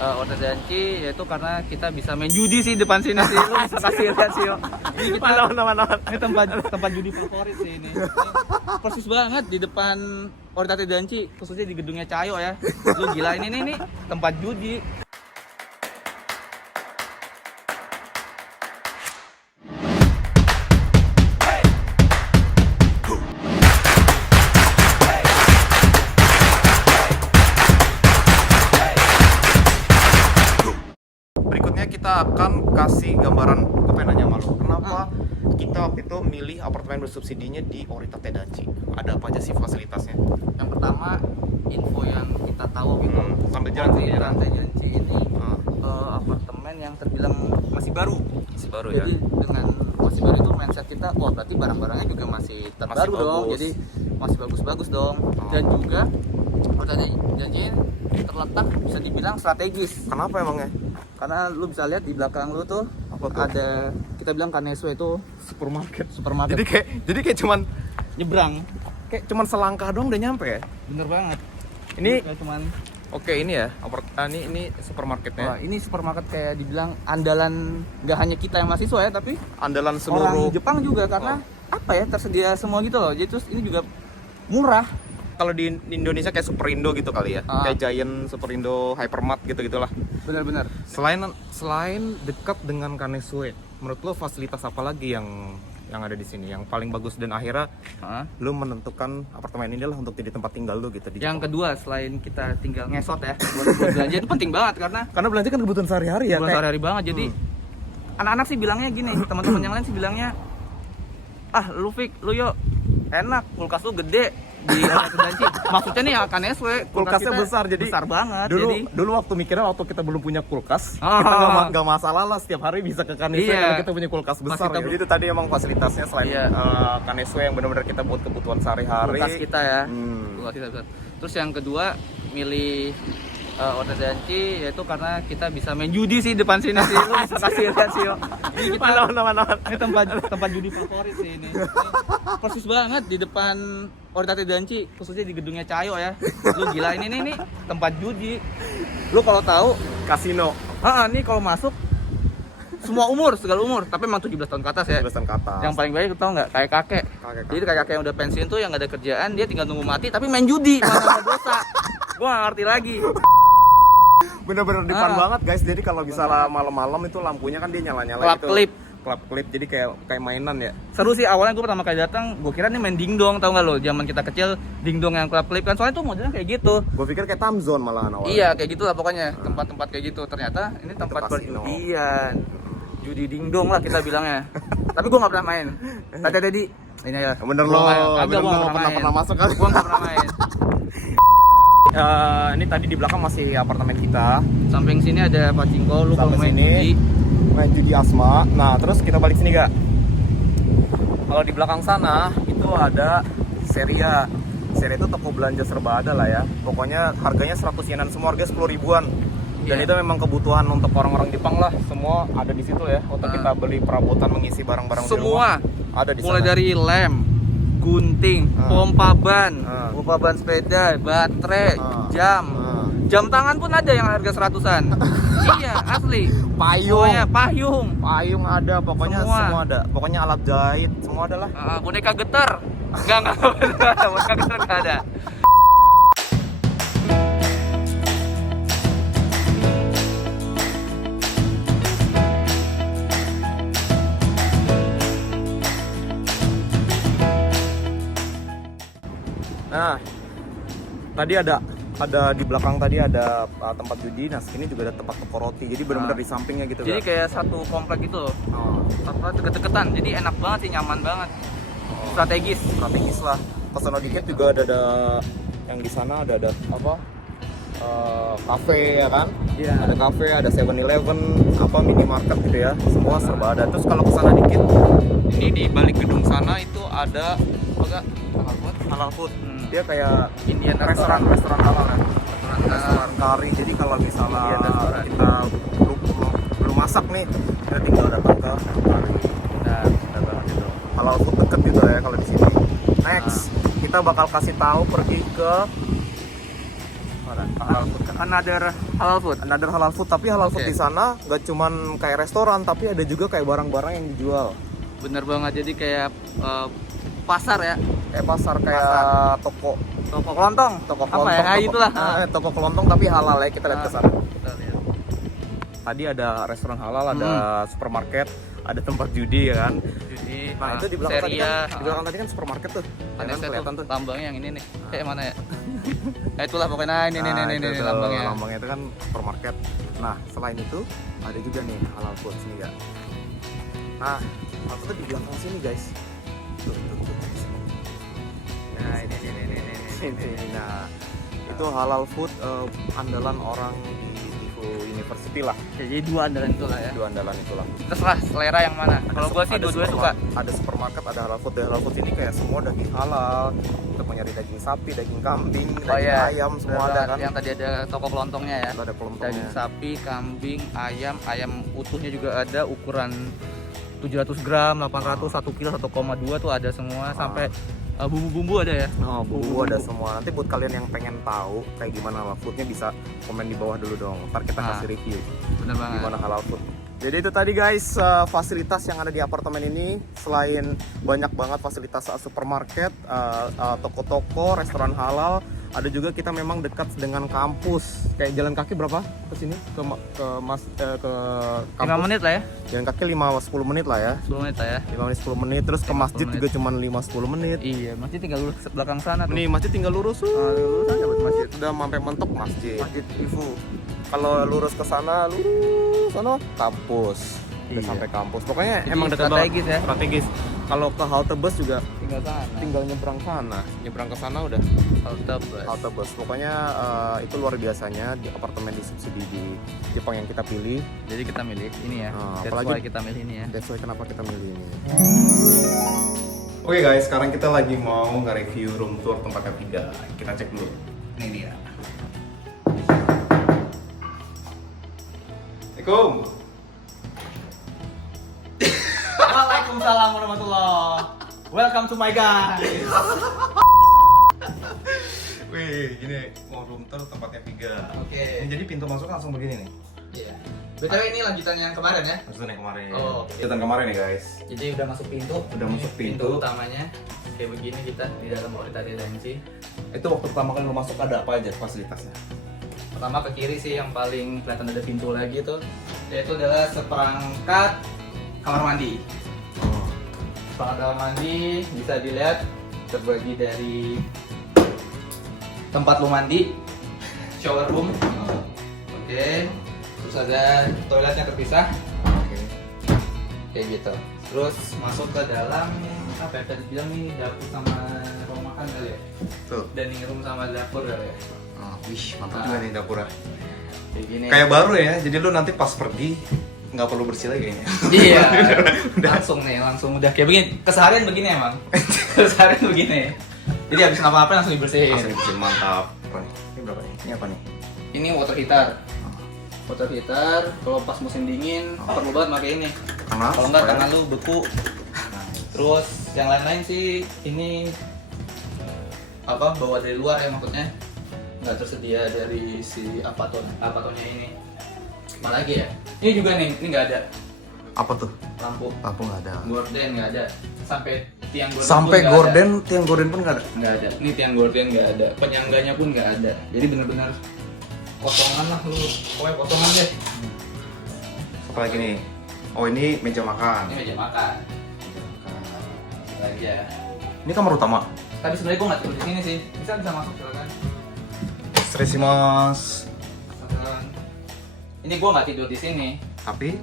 Ortodanci yaitu karena kita bisa main judi sih depan sini sih. Lu bisa kasih lihat sih, yo. Ini kita ini tempat judi favorit sih ini. Persis banget di depan Ortodanci, khususnya di gedungnya Cahyo ya. Lu gila ini tempat judi. Berikutnya kita akan kasih gambaran. Gue pengen nanya sama lo, kenapa kita waktu itu milih apartemen bersubsidinya di Ortodanci? Ada apa aja sih fasilitasnya? Yang pertama, info yang kita tahu gitu. Sambil jalan di Ortodanci ini apartemen yang terbilang masih baru. Masih baru ya. Jadi dengan masih baru itu mindset kita, wah berarti barang-barangnya juga masih terbaru dong. Jadi masih bagus-bagus dong. Dan juga Ortodanci terletak bisa dibilang strategis. Kenapa emangnya? Karena lu bisa lihat di belakang lu tuh ada, kita bilang Kaneswe itu supermarket. Jadi kayak cuman Nyebrang. kayak cuman selangkah dong udah nyampe ya. Bener banget. Ini kayak cuman oke, ini ya. Ini supermarketnya. wah, ini supermarket kayak dibilang andalan nggak hanya kita yang mahasiswa ya, tapi Andalan orang seluruh. Jepang juga karena apa ya, tersedia semua gitu loh. Jadi terus ini juga murah. Kalau di Indonesia kayak Superindo gitu kali ya. Kayak Giant, Superindo, Hypermart gitu-gitulah. Bener-bener. Selain dekat dengan Kanesue, menurut lo fasilitas apa lagi yang ada di sini yang paling bagus dan akhirnya lo menentukan apartemen ini lah untuk jadi tempat tinggal lo gitu di Yang Jepang? kedua, selain kita tinggal ngesot ya, buat belanja itu penting banget karena Karena belanja kan kebutuhan sehari-hari ya. kebutuhan sehari-hari banget. Jadi anak-anak sih bilangnya gini, teman-teman yang lain sih bilangnya, lu Fik, lu yuk enak, kulkas lu gede di Ortodanci. Maksudnya nih ya Kaneswe, Kulkasnya kita besar, jadi besar banget. Dulu waktu mikirnya waktu kita belum punya kulkas, Ah. kita nggak masalah lah setiap hari bisa ke Kanesue Iya. karena kita punya kulkas besar. kita Jadi itu tadi emang fasilitasnya selain Iya. Kanesue yang benar-benar kita buat kebutuhan sehari-hari. kulkas kita ya. Hmm. Kulkas kita besar. Terus yang kedua milih Ortodanci yaitu karena kita bisa main judi sih depan sini sih. Lu bisa kasih lihat sih, yo. Ini kita ini tempat judi favorit sih ini. Persis banget di depan Ortodanci, khususnya di gedungnya Cahyo ya. Lu gila ini tempat judi. Lu kalau tahu Kasino. nih kalau masuk semua umur, segala umur, tapi emang 17 tahun ke atas ya. 17 tahun ke atas. Yang paling baik lu tau nggak? Kayak kakek. Jadi kayak kakek yang udah pensiun tuh yang nggak ada kerjaan, dia tinggal nunggu mati tapi main judi, mana ada dosa. Gua nggak ngerti lagi. Bener-bener depan banget guys. Jadi kalau misalnya malam-malam itu lampunya kan dia nyala-nyala gitu. Club clip. Jadi kayak mainan ya. Seru sih, awalnya gue pertama kali datang, gue kira nih main dingdong, tau nggak lo? Zaman kita kecil dingdong yang club clip kan, soalnya tuh modelnya kayak gitu. Gue pikir kayak Tamzone malahan awalnya. Iya, kayak gitu lah pokoknya, tempat-tempat kayak gitu. Ternyata ini tempat kasino. perjudian. Judi dingdong lah kita bilangnya. Tapi gue nggak pernah main. Tadi ini ya. Bener lo, pernah masuk kan? Gue nggak pernah main. Ini tadi di belakang masih apartemen kita. Samping sini ada pachinko, lu kalau main judi. Main judi Asma. Nah, terus kita balik sini gak? Kalau di belakang sana itu ada Seria. Seria itu toko belanja serba ada lah ya. Pokoknya harganya 100 yenan semua, harga 10 ribuan. Dan itu memang kebutuhan untuk orang-orang Jepang lah. Semua ada di situ ya. Untuk kita beli perabotan, mengisi barang-barang di rumah. Semua Ada di sana. mulai dari lem, gunting, pompa ban sepeda, baterai, jam tangan pun ada yang harga 100-an. Iya, asli. Payung Payung ada, pokoknya semua ada. Pokoknya alat jahit, semua ada lah. Boneka getar. Enggak boneka getar enggak ada. Nah, tadi ada di belakang tadi ada tempat judi. Nah, sini juga ada tempat toko roti. Jadi benar-benar di sampingnya gitu. Jadi kayak satu komplek gitu loh. Deket-deketan. Jadi enak banget sih, nyaman banget. Strategis lah. Kesana dikit juga ada yang di sana ada apa? Kafe ya kan? Iya. Ada kafe, ada 7-Eleven, minimarket gitu ya. Semua serba ada. Terus kalau kesana dikit, ini di balik gedung sana itu ada halal food. Dia kayak Indian restoran halal ya. Restoran kari. Jadi kalau misalnya kita belum masak nih, kita tinggal datang ke kari. Nah, banget itu. Halal food deket gitu ya kalau di sini. Next, kita bakal kasih tahu pergi ke Mana? Halal food kan? Another halal food. Another halal food, tapi halal food Oke. di sana nggak cuman kayak restoran, tapi ada juga kayak barang-barang yang dijual. Bener banget, jadi kayak pasar ya. Kayak pasar, kayak toko Toko kelontong. toko Apa kelontong. ya? Ah, itulah. Toko kelontong tapi halal ya, kita lihat ke sana. Kita lihat. Tadi ada restoran halal, ada supermarket, ada tempat judi ya kan. Jadi, Nah, itu di belakang tadi Seria. kan, di belakang tadi kan supermarket tuh. Ya Ada kan, kelihatan tuh. lambangnya yang ini nih. Kayak mana ya? Nah, itulah pokoknya ini Itu tuh, lambangnya. lambangnya itu kan supermarket. Nah, selain itu ada juga nih halal food sini ya. Nah, halal food di belakang sini guys. Tuh. Nah, ini. Nah, itu halal food andalan orang di Tifu University lah. Jadi dua andalan itu lah ya. Dua andalan itulah. Terserah selera yang mana. Kalau gua sih Ada dua-duanya suka. Ada supermarket, ada halal food. Di halal food ini kayak semua daging halal. Kita mau nyari daging sapi, daging kambing, daging ayam, semua ada kan. Yang tadi ada toko kelontongnya ya. Itu ada Daging kelontongnya. sapi, kambing, ayam utuhnya juga ada, ukuran 700 gram, 800, 1 kilo, 1,2 tuh ada semua. Sampai bumbu-bumbu ada ya. Oh, bumbu ada semua. Nanti buat kalian yang pengen tahu kayak gimana halal foodnya bisa komen di bawah dulu dong. Ntar kita Nah. kasih review Bener banget. gimana halal food. Jadi itu tadi guys, fasilitas yang ada di apartemen ini. Selain banyak banget fasilitas supermarket, toko-toko, restoran halal, ada juga kita memang dekat dengan kampus. Kayak jalan kaki berapa ke sini? Ke kampus. 5 menit lah ya. Jalan kaki 5-10 menit lah ya. 10 menit lah ya. 5 menit 10 menit, terus ke 5-10 masjid menit. juga cuma 5-10 menit. Iya, masjid tinggal lurus ke belakang sana tuh. Nih masjid tinggal lurus, lurus aja buat masjid. udah sampai mentok masjid. Masjid Ifu. Kalau lurus ke sana, kampus. Udah Iya. sampai kampus. Pokoknya Jadi emang dekat strategis banget. ya. Strategis. Kalau ke halte bus juga Tinggal sana. tinggal nyebrang sana. Nyebrang ke sana udah Halte bus. halte bus. Pokoknya itu luar biasanya di apartemen disubsidi di Jepang yang kita pilih. Jadi kita milih ini ya. Nah, That's apalagi- why kita milih ini ya. That's why kenapa kita milih ini. Oke guys, sekarang kita lagi mau nge-review room tour tempatnya Tiga. Kita cek dulu. Ini dia. Assalamualaikum. Waalaikumsalam warahmatullah. Welcome to my guys. Wih, gini mau room tour tempatnya Tiga. Oke. Jadi pintu masuk langsung begini nih. Iya. BTW ini lanjutan yang kemarin ya. Maksudnya yang kemarin. Oh, oke. Lanjutan kemarin nih guys. Jadi udah masuk pintu. Udah masuk pintu. utamanya. Kayak begini kita di dalam Orita Regency. Itu waktu pertama kali lo masuk ada apa aja fasilitasnya? Pertama ke kiri sih yang paling kelihatan ada pintu lagi tuh. Yaitu adalah seperangkat kamar mandi. Oh. Seperangkat kamar mandi bisa dilihat terbagi dari tempat lu mandi, shower room. Oke. Terus ada toiletnya terpisah. Oke. Kayak gitu. Terus masuk ke dalam apa ya tadi bilang nih, dapur sama ruang makan kali ya. Tuh. Dining room sama dapur kali ya. Oh, wih, mantap Nah. juga nih dapurnya. Kayak gini. Kayak baru ya, jadi lu nanti pas pergi nggak perlu bersih lagi kayaknya. Iya. langsung udah kayak begini. Keseharian begini emang. Keseharian begini. Jadi habis apa-apa langsung dibersihin. Langsung dibersihin, mantap. Apa nih? Ini berapa nih? Ini apa nih? Ini water heater. Water heater kalau pas musim dingin perlu banget pakai ini. Kenapa? Kalau enggak Supaya- tangan lu beku. Terus yang lain-lain sih ini apa bawa dari luar ya, maksudnya nggak tersedia dari si apatonnya ini. Mana lagi ya? Ini juga nih, ini nggak ada Apa tuh? lampu Lampu nggak ada. gorden, nggak ada. Sampai tiang gorden Sampai pun nggak gorden, tiang gorden pun nggak ada. ada. Nggak ada. Ini tiang gorden nggak ada. Penyangganya pun nggak ada. Jadi benar-benar kosongan lah lu. Pokoknya kosongan deh. Apa lagi nih? Oh ini meja makan. Ini meja makan. Gitu aja. Ini kamar utama. Tapi sebenarnya gue nggak tidur di sini sih. Bisa masuk silakan. Stresimas. Silakan. Ini gue nggak tidur di sini. Tapi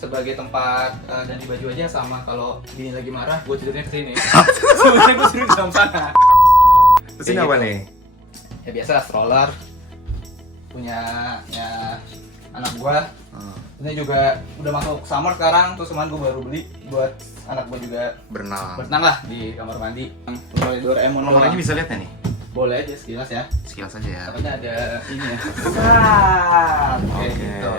Sebagai tempat ganti baju aja, sama kalau Dini lagi marah, gue tidurnya ke sini. Sebenarnya gue tidur di dalam sana. terus ini Kayak apa gitu. nih? Ya biasa lah, stroller punya anak gue. Ini juga udah masuk summer sekarang, terus kemarin gue baru beli buat anak gue juga Berenang. berenang lah di kamar mandi. Mulai Doraemon Kamarnya doang. bisa lihat nggak nih? Boleh aja sekilas ya. Sekilas aja ya. Takutnya ada ini ya. Oke, Oke. gitu.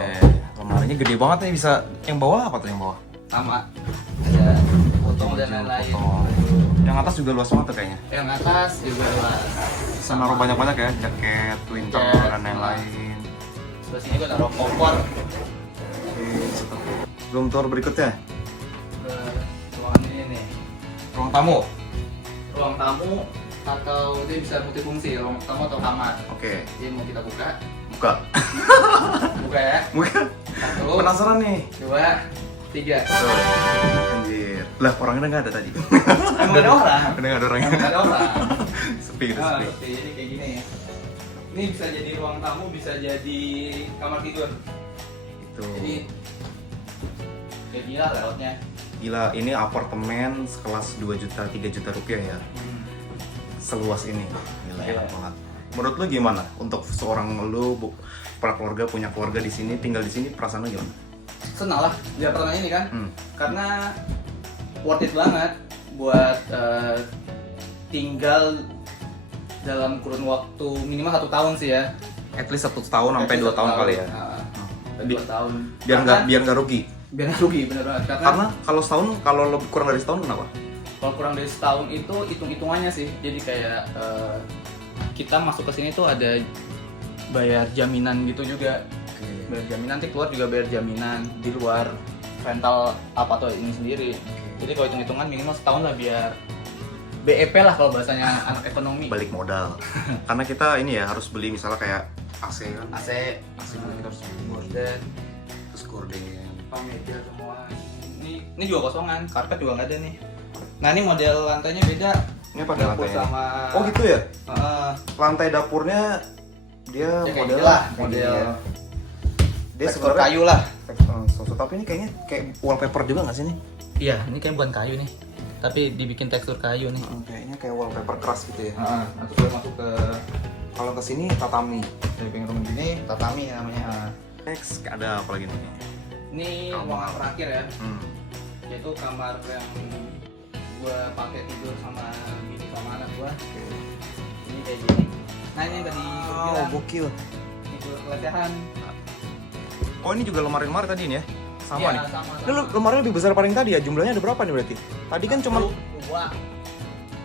Kamarnya gede banget nih, bisa. Yang bawah apa tuh yang bawah? Sama ada potong dan lain-lain. Potong. Yang atas juga luas banget tuh kayaknya. Yang atas juga luas. Bisa naruh banyak-banyak ya, jaket, winter Jaket, dan lain-lain. Sebelah sini gue taruh kompor. Room tour berikutnya, Ke ruangan ini nih. ruang tamu. Ruang tamu atau dia bisa multifungsi, ruang tamu atau kamar. Oke, Ini mau kita buka. buka. Buka ya. Buka. 1, Penasaran nih. 2, 3. Tuh. Anjir. Lah, orangnya nggak ada tadi. Emang ada orang. Udah nggak ada orangnya. Emang ada orang. Sepi, udah Nah, sepi. seperti ini kayak gini ya. Ini bisa jadi ruang tamu, bisa jadi kamar tidur. Itu. Jadi kayak gila layoutnya. Gila, ini apartemen sekelas 2 juta, 3 juta rupiah ya. Seluas ini. Gila, Gila. enak banget. Menurut lu gimana? Untuk seorang lu, prakeluarga, punya keluarga di sini, tinggal di sini, perasaan lu gimana? Senang lah di apartemen ini kan, Hmm. karena worth it banget buat tinggal dalam kurun waktu minimal 1 tahun sih ya. At least 1 tahun sampai 2 tahun kali ya. Nah, Bi- 2 tahun. Biar nggak rugi. Biar nggak rugi, bener banget. Karena kalau setahun, kalau lebih kurang dari setahun kenapa? Kalau kurang dari setahun itu hitung-hitungannya sih. Jadi kayak kita masuk ke sini tuh ada bayar jaminan gitu juga. Bayar jaminan, nanti keluar juga bayar jaminan di luar rental apa tuh ini sendiri. Jadi kalau hitung-hitungan minimal setahun lah biar BEP lah kalau bahasanya anak ekonomi. Balik modal. Karena kita ini ya harus beli misalnya kayak AC kan. AC, AC juga kita harus beli. dan Terus gorden. meja semua. Ini juga kosongan, karpet juga nggak ada nih. Nah ini model lantainya beda. Ini apa Dapur lantainya? sama. Oh gitu ya? Heeh. Lantai dapurnya dia Ya, kayak model gini lah, kayak model gini ya. Dia tekstur sebenarnya kayu lah. tapi ini kayaknya kayak wallpaper juga nggak sih nih? Iya, ini kayak bukan kayu nih, tapi dibikin tekstur kayu nih. Kayaknya kayak wallpaper keras gitu ya. Heeh. Nanti gue masuk ke Kalau ke sini tatami. living room gini, tatami namanya. Next ada apa lagi nih? Ini Kamar. ruangan terakhir ya, Hmm. yaitu kamar yang gua pakai tidur sama bini sama anak gua. Ini kayak gini. Nah ini yang tadi gua Wow, bilang, gokil. itu kelecehan. Oh ini juga lemari-lemari tadi nih ya? Sama Iya, nih. sama. Ini lemari lebih besar paling tadi ya? Jumlahnya ada berapa nih berarti? Tadi kan cuma 2.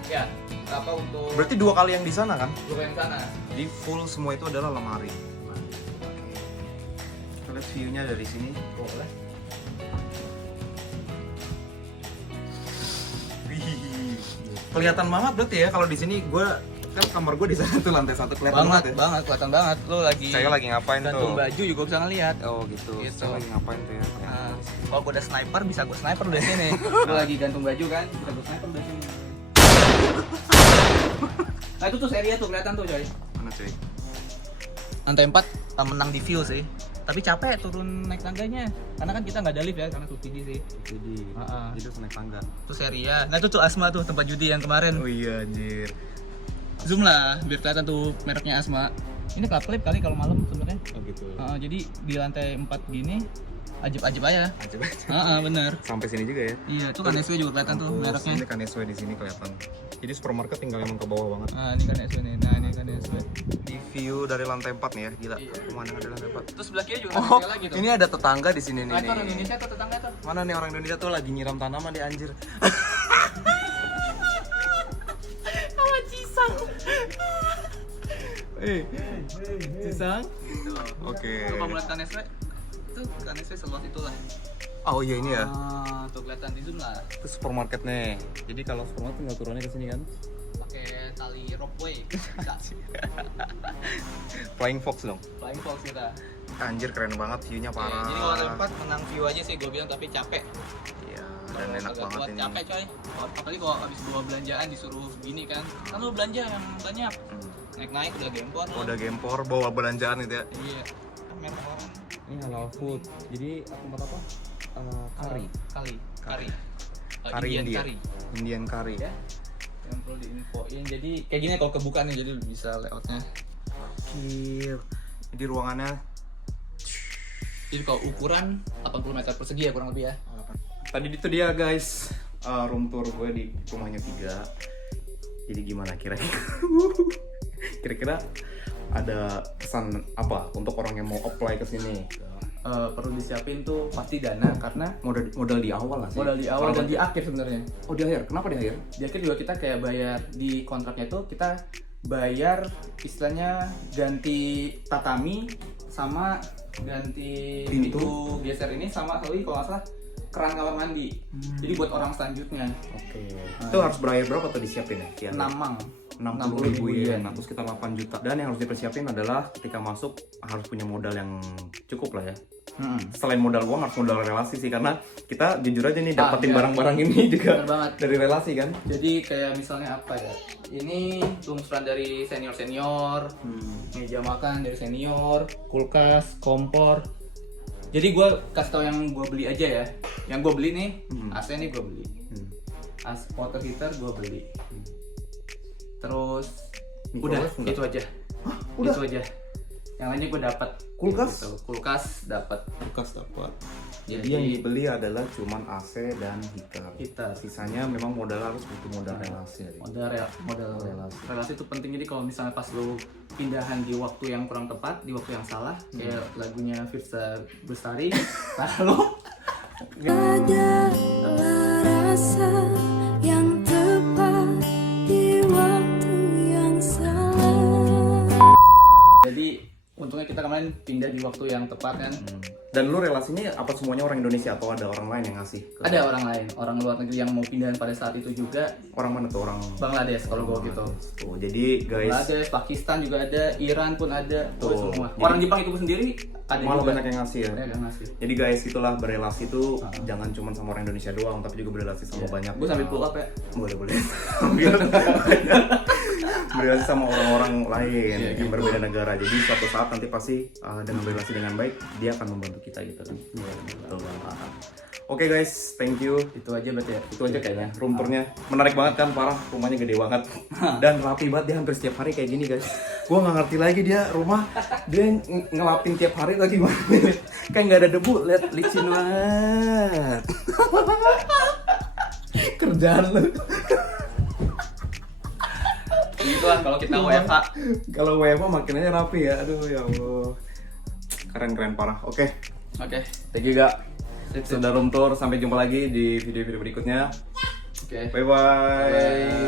Ya, apa untuk berarti 2 kali yang di sana kan? gua yang sana. Jadi full semua itu adalah lemari. Kita lihat view-nya dari sini. Boleh. Wih, kelihatan banget berarti ya kalau di sini gue kan kamar gue di sana tuh lantai 1 kelihatan Banget, ya. banget, kelihatan banget. Lo lagi Saya lagi ngapain gantung tuh? baju juga bisa ngeliat. Oh gitu. Gitu. Saya lagi ngapain tuh ya? Nah, kalau gue ada sniper bisa gue sniper dari sini. Gue lagi gantung baju kan, bisa gue sniper dari sini. Nah itu tuh Seria tuh kelihatan tuh coy. Mana cuy? Lantai 4 menang di view sih. Tapi capek turun naik tangganya. Karena kan kita nggak ada lift ya, karena subsidi sih. Jadi, Heeh. jadi naik tangga. Itu Seria. Nah itu tuh Asma tuh tempat judi yang kemarin. Oh iya anjir. Zoom lah biar kelihatan tuh mereknya Asma. Ini klip kali kalau malam sebenarnya. Oh gitu. Jadi di lantai 4 gini ajib-ajib aja. Aja Bener. sampai sini juga ya. Iya, itu kan SW juga kelihatan tuh mereknya. Ini kan SW di sini kelihatan. Jadi supermarket tinggal emang ke bawah banget. Ini kan SW nih. Nah, ini kan SW. Di view dari lantai 4 nih ya, gila. Iya. Pemandangan dari lantai 4. Terus sebelah kiri juga Oh, ada lagi tuh. ini ada tetangga di sini nih. Nah, itu orang Indonesia tuh tetangga tuh. Mana nih orang Indonesia tuh lagi nyiram tanaman di anjir. Sama Cisang. Cisang. Tuh. Oke. Coba melihat kan SW. Itu kan SW seluas itulah. Oh iya ini ya. Tuh kelihatan di zoom lah. Itu supermarket nih. Jadi kalau supermarket tinggal turunnya ke sini kan. Pakai tali ropeway. Bisa. Flying Fox dong. Flying fox kita. Anjir keren banget view-nya Oke, parah. jadi kalau tempat menang view aja sih gue bilang, tapi capek. Iya, dan enak Agak banget kuat, ini. capek coy. Apalagi kalau habis bawa belanjaan disuruh gini kan. Kan lu belanja yang banyak. Naik-naik udah gempor. Oh, udah gempor bawa belanjaan gitu ya. Iya. Kan merek orang. Ini halal food. Jadi tempat apa? Curry. Kari. Curry Indian India. curry. Indian curry. Ya. Yang perlu diinfoin. Jadi kayak gini kalau kebuka nih, jadi bisa layoutnya. Gokil. Jadi ruangannya Jadi kalau ukuran 80 meter persegi ya kurang lebih ya. tadi itu dia guys, room tour gue di rumahnya 3. Jadi gimana kira-kira? Kira-kira ada pesan apa untuk orang yang mau apply ke sini? perlu disiapin tuh pasti dana, karena Modal di awal lah sih. modal di awal Orang dan di akhir sebenarnya. Oh di akhir, kenapa di akhir? Di akhir juga kita kayak bayar di kontraknya itu, kita bayar istilahnya ganti tatami sama ganti pintu geser ini, sama kalau nggak salah keran kamar mandi. Jadi buat orang selanjutnya Oke. Itu harus berbayar berapa tuh disiapin ya? Kian? 6 mang. 60.000 yen, nah, terus kita 8 juta. Dan yang harus dipersiapin adalah ketika masuk harus punya modal yang cukup lah ya. Selain modal uang harus modal relasi sih, karena kita jujur aja nih dapetin iya. barang-barang ini juga Bener banget. dari relasi kan. Jadi kayak misalnya apa ya, ini lungsuran dari senior-senior, meja makan dari senior, kulkas, kompor. Jadi gue kasih tau yang gue beli aja ya. Yang gue beli nih, AC nih gue beli, water heater gue beli. Terus udah, Mikrolas itu aja. Udah? Itu aja. Yang lainnya gue dapat. Kulkas? Gitu. Kulkas dapat. Kulkas dapat. Jadi Jadi yang dibeli adalah cuman AC dan heater. Heater. Sisanya memang modal harus butuh modal relasi. modal relasi itu penting. Jadi kalau misalnya pas lu pindahan di waktu yang kurang tepat, di waktu yang salah, kayak lagunya Firsa Bestari, lalu Adalah rasa yang tepat di waktu yang salah. jadi untungnya kita kemarin pindah di waktu yang tepat kan. Dan lu relasinya apa semuanya orang Indonesia atau ada orang lain yang ngasih? Ada orang lain, orang luar negeri yang mau pindahan pada saat itu juga. Orang mana tuh? Orang Bangladesh kalau gue gitu. Oh, jadi guys, Bangladesh, Pakistan juga ada, Iran pun ada, Tuh, semua. jadi- Orang Jepang itu sendiri ada malah juga. banyak yang ngasih ya. Ada yang ngasih. Jadi guys, itulah berelasi tuh jangan cuma sama orang Indonesia doang, tapi juga berelasi sama banyak. Gue sambil pull up ya. Boleh. Berelasi sama orang-orang lain yang berbeda negara. Jadi suatu saat nanti pasti dengan berelasi dengan baik, dia akan membantu kita gitu kan. Betul banget. Oke guys, thank you. Itu aja berarti ya. Itu aja kayaknya room tournya menarik banget kan, parah, rumahnya gede banget dan rapi banget. Dia hampir setiap hari kayak gini guys. Gua nggak ngerti lagi dia rumah dia ngelapin tiap hari lagi gimana. Kayak nggak ada debu, lihat licin banget. Kerjaan lu. Gitu lah kalau kita WFH. Kalau WFH makin aja rapi ya. Aduh ya Allah. Keren parah. Oke. Thank you Gak. Sudah room tour, sampai jumpa lagi di video-video berikutnya. Oke. Bye bye.